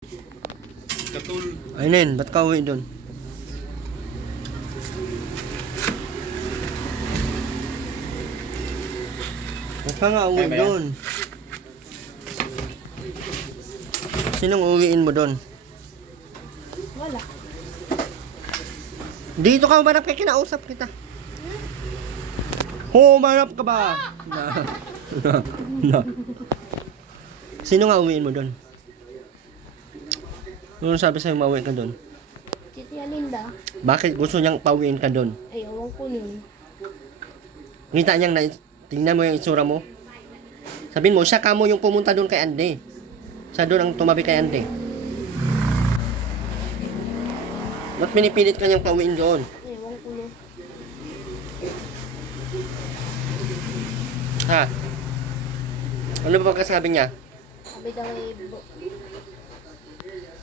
Katul. Ayun, ba't ka uwi doon? Ba't ka nga uwi Kaya ba yan? doon? Sinong uwiin mo doon? Wala. Dito ka umarap kaya kinausap kita. Humarap ka ba? Na. Sino nga uwiin mo doon? Ano sabi sa'yo mauwi ka doon? Si Tia Linda. Bakit gusto niyang pauwiin ka doon? Ay, awang ko nun. Ngita niyang tingnan mo yung itsura mo. Sabihin mo, siya kamo yung pumunta doon kay Ande. Siya doon ang tumabi kay Ande. Ba't pinipilit ka niyang pauwiin doon? Ay, awang ko nun. Ha? Ano ba pagkasabi niya? Sabi daw ay,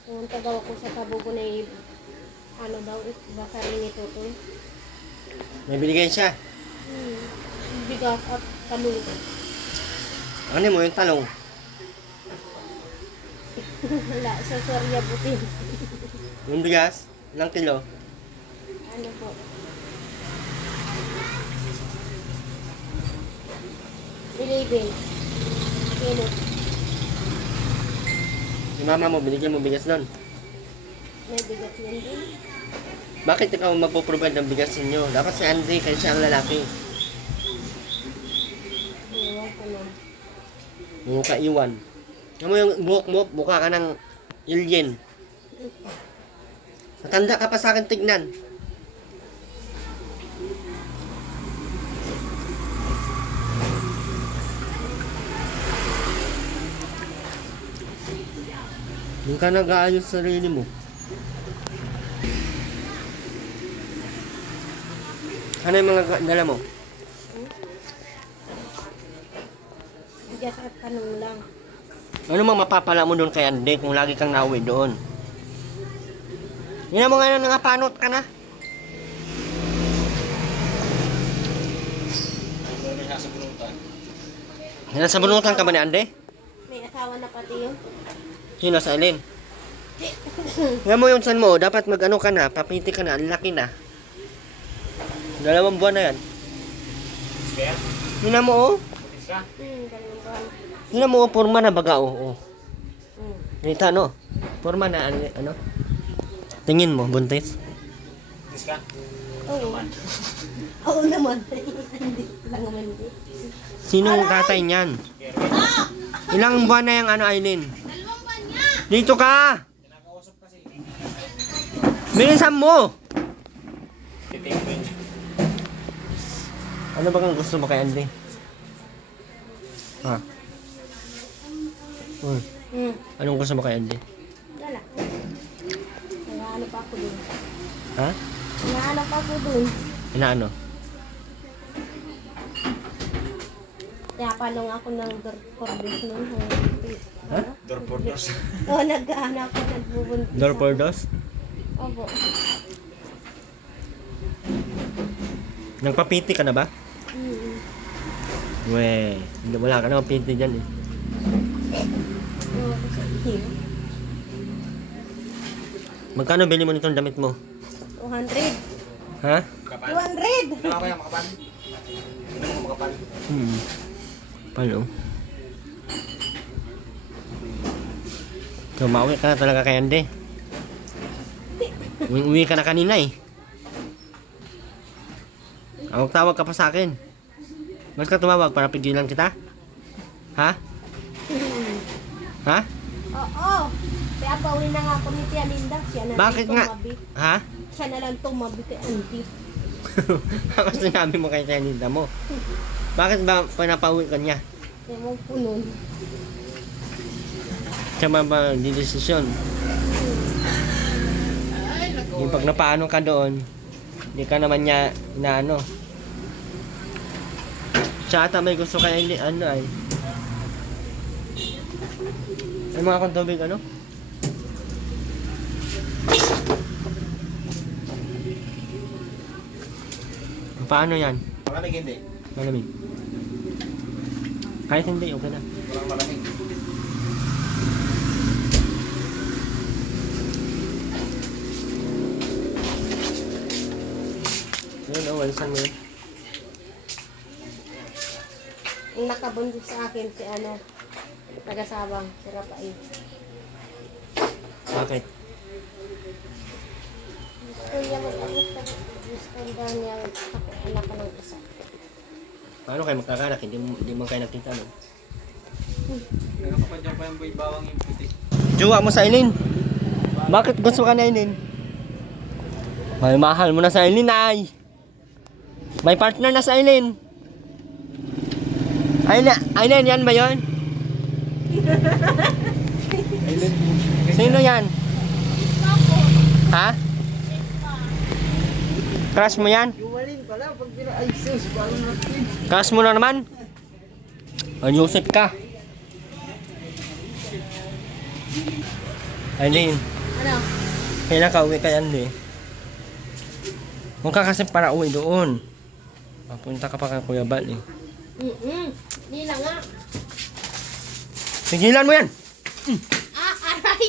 pumunta daw ako sa kabugo na ano daw, baka rin ito to. May binigay siya. Bigas at talong. Ano mo yung talong? Wala, sa sorya butin. Yung bigas? Ilang kilo? Ano po? Bilibin. Kilo. Si mama mo, binigyan mo bigas doon. May bigas yan din. Bakit ikaw magpo-provide ng bigas ninyo? Dapat si Andre, kasi siya ang lalaki. Ewan ko nun. Yung kaiwan. Alam mo yung buhok mo, mukha ka ng alien. Matanda ka pa sa akin tignan. Yung ka nag-aayos sa sarili mo. Ano yung mga dala mo? Bigas at tanong lang. Ano mang mapapala mo doon kay Ande kung lagi kang nauwi doon? Hindi mo nga na nangapanot ka na. Ano na siya sa bunutan? Nasa bunutan ka ba ni Ande? May asawa na pati yun. Sino sa alin? Nga mo yung san mo, dapat mag-ano ka na, papiti ka na, ang laki na. 2 buwan na yan. Kaya? Hina mo oh. Butis ka? Ganun ba? Hina mo oh, forma na baga oh. Hmm. Nita no? Forma na, ano? Tingin mo, buntis. Butis ka? Oo. Oo naman. Hindi lang naman hindi. Sinong tatay niyan? Ilang buwan na yung ano, Aileen? Dito ka! Kinakausap kasi. Bilisan mo! Titingin mo yun. Ano ba kang gusto mo kay Ande? Ha? Anong gusto mo kay Ande? Wala. Nagaano pa ako dun. Ha? Nagaano pa ako dun. Inaano? Kaya palong ako ng Dorpordos nun. Ha? Door for doors. Oo, nag-ano ako, nagbubuntis. Door for dos? Opo. Nagpapiti ka na ba? Weh, wala ka na mapiti dyan eh. Oo, sa iyo. Magkano bili mo nitong damit mo? 200. Ha? Makapal? 200! Ano ka kaya makapal? Ano mo makapal? Paano? So, mauwi ka na talaga kay Ande. Uwi ka na kanina eh. Tawag ka pa sa akin. Mas ka tumawag para pigilan kita? Ha? Ha? Oo. Kaya pauwi na nga ako ni Tia Linda. Siya na Bakit lang nga? tumabi. Ha? Siya na lang tumabi kay auntie. Ako sinabi mo kay Telinda mo. Bakit ba pinapauwi ka niya? Ewan ko nun. Siya ba di-desisyon? Yung pag napaano ka doon, hindi ka naman niya inaano. Siya ata may gusto kaya hindi, ano ay. Ay mga akong tubig, ano? Paano yan? Malamig hindi. Malamig. Kahit hindi, okay na. Walang malamig. walisan mo yun. Ang nakabundok sa akin si ano, taga-Sabang, si Rafael. Bakit? Gusto niya gusto niya ako anak ka ng isa. Paano kayo magkakanak? Hindi mo kayo nakita, no? Meron ka pa dyan pa yung boy bawang yung puti. Jowa mo sa Aileen. Bakit gusto ka na Aileen? May mahal mo na sa Aileen, ay. May partner na sa Aileen. Aileen, yan ba yun? Sino yan? Ha? Crush mo yan? Yumalin pala pag ay sus, parang natin. Crush mo na naman? Ay, Joseph ka. Aileen, Ano? kailan ka uwi kay Andy? Huwag ka kasi para uwi doon. Papunta ka pa kay Kuya Bal eh. Hindi na nga. Tigilan mo yan! Aray!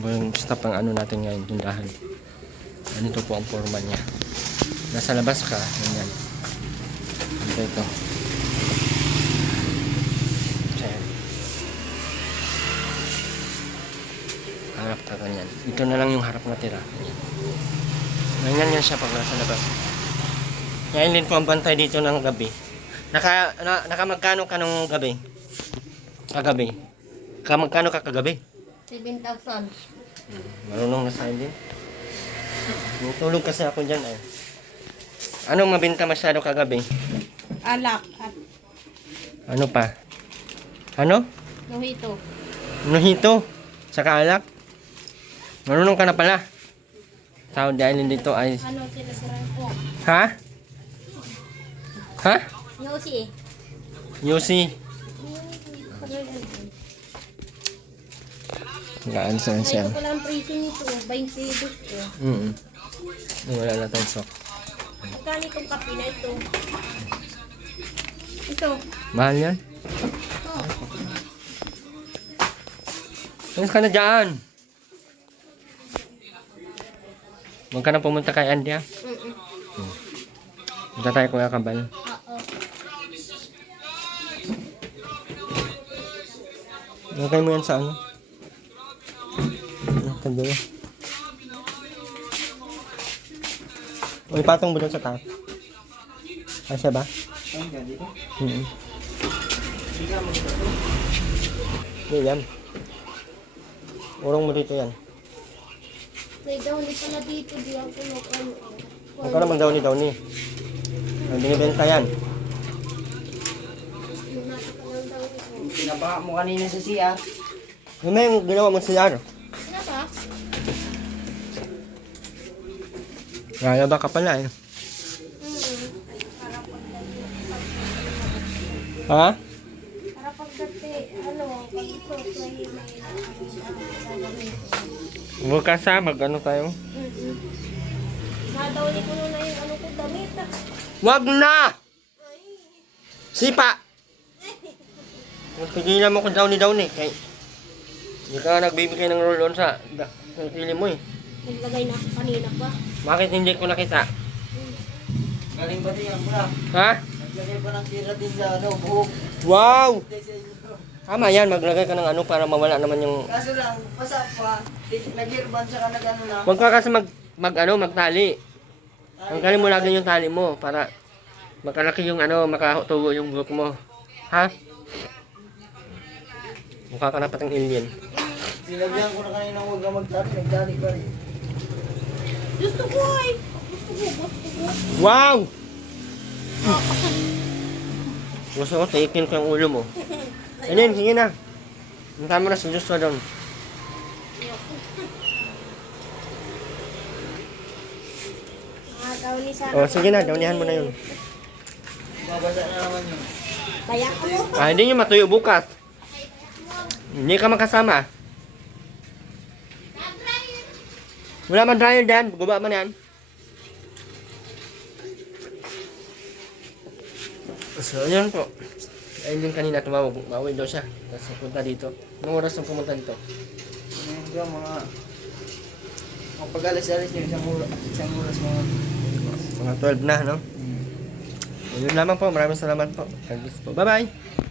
Yung stop ang ano natin ngayon, tindahan. Ganito po ang forma niya. Nasa labas ka, ganyan. Ito. Ayan. Harap ka ganyan. Ito na lang yung harap na tira. Ganyan. Ganyan yan siya pag nasa labas. Ngayon din po ang bantay dito ng gabi. Nakamagkano ka nung gabi? Kagabi. Magkano ka kagabi? 7,000. Marunong na sa din. Tulog kasi ako dyan eh. Anong mabenta masyado kagabi? Alak. Ano pa? Ano? Mojito. Mojito? Saka alak? Marunong ka na pala. Saudi Island dito ay... Ano sinasirang ko? Ha? Ha? Yosi. Yusi. Gaan saan siya? Ayaw ko lang presyo nito. 22 eh. Wala na tayong sok. Magkano itong kape na ito? Ito. Mahal yan? Oh. Alis ka na dyan. Huwag ka na pumunta kay Andy ah. Punta tayo Kuya Kabal. Oo. Lagay mo yan sa ano? Kandilo. O ipatong mo doon sa taas. Asya ba? Ayun ka dito. Hindi ka magdito. Hindi yan. Urong mo dito yan. May dawni pala dito. Di ako ano. Huwag ka naman dawni-dawni. Ang binibenta yan. Nasa ka lang dawni ko. Pinabaha mo kanina sa CR. Ano na yung ginawa mo siya? Ano ba? Lalaba ka pala eh. Ha? Para pagdati, ano, pag ito, may Huwag ka sa mag-ano tayo. nadawni ko na yung ano ko damit. Wag na! Sipa! Pigilan mo kung dawni-dawni. Kay hindi ka nagbibigay ng roll-on sa pili mo eh. Naglagay na ako kanina pa. Bakit hindi ko nakita? Galing pa din yan, bro. Ha? Naglagay pa ng tira din sa ano, buhok. Wow! Tama yan, maglagay ka ng ano para mawala naman yung... Kaso lang, pasa pa. Nag-earban siya ka nag-ano na. Huwag ka kasi magtali. Tanggalin mo lagi yung tali mo para makalaki yung ano, makatubo yung buhok mo. Ha? Mukha ka na patang alien. Sinabihan ko na kanina huwag ka magtali, nagtali pa rin. Gusto ko ay! Gusto ko. Wow! Gusto ko, taikin ko yung ulo mo. Alien, sige na. Punta mo na sa Diyos doon. Dawni sa... O, sige na, dawnihan mo na yun. Babasa na naman yun. Kaya ka mo. Hindi nyo matuyo bukas. Hindi ka makasama. Wala man dryer dyan. Guba man yan. So, ayun po. Ayun din kanina tumawag. Bawin daw siya. Tapos punta dito. Anong oras nang pumunta dito? Ngayon ka mga Ang pag-alis-alis niyo, isang oras mga. Mga 12 na, no? Yun lamang po. Maraming salamat po. God bless po. Bye-bye!